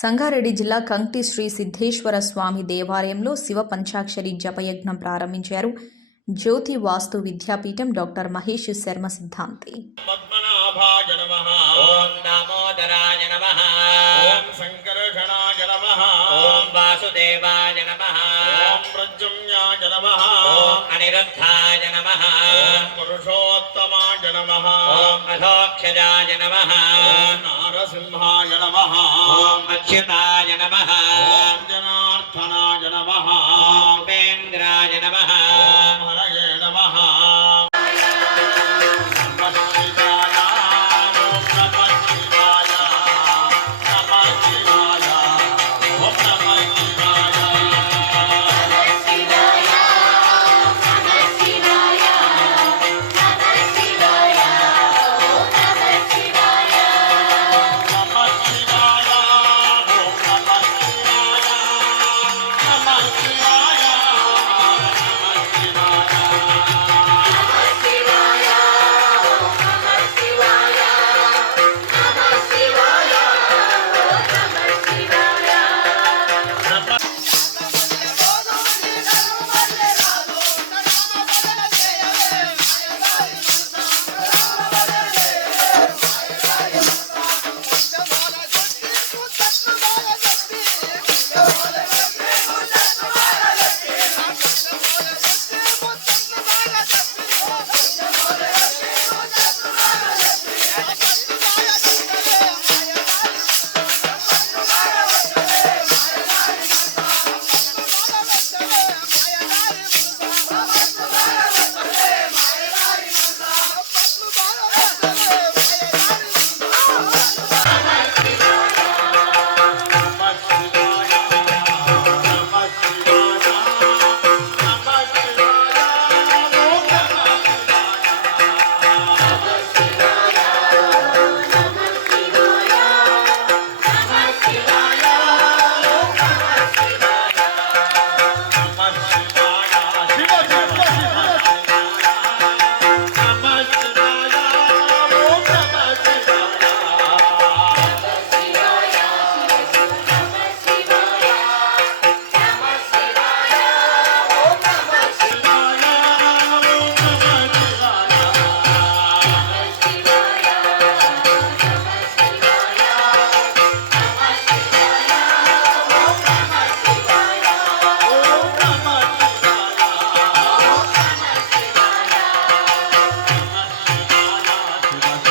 సంగారెడ్డి జిల్లా కంక్టి శ్రీ సిద్ధేశ్వర స్వామి దేవాలయంలో శివ పంచాక్షరి జపయజ్ఞం ప్రారంభించారు. జ్యోతి వాస్తు విద్యాపీఠం డాక్టర్ మహేష్ శర్మ సిద్ధాంతి. పద్మనాభాయ నమ ఓం దామోదరాయ నమ. ఓం సంకర్షణాయ నమ. ఓం వాసుదేవాయ నమ. ఓం ప్రద్యుమ్నాయ నమ. ఓం అనిరుద్ధాయ నమ. ఓం పురుషోత్తమాయ నమ. ఓం అధోక్షజాయ నమ. ఓం నరసింహాయ నమ. అచ్యుతాయ నమ.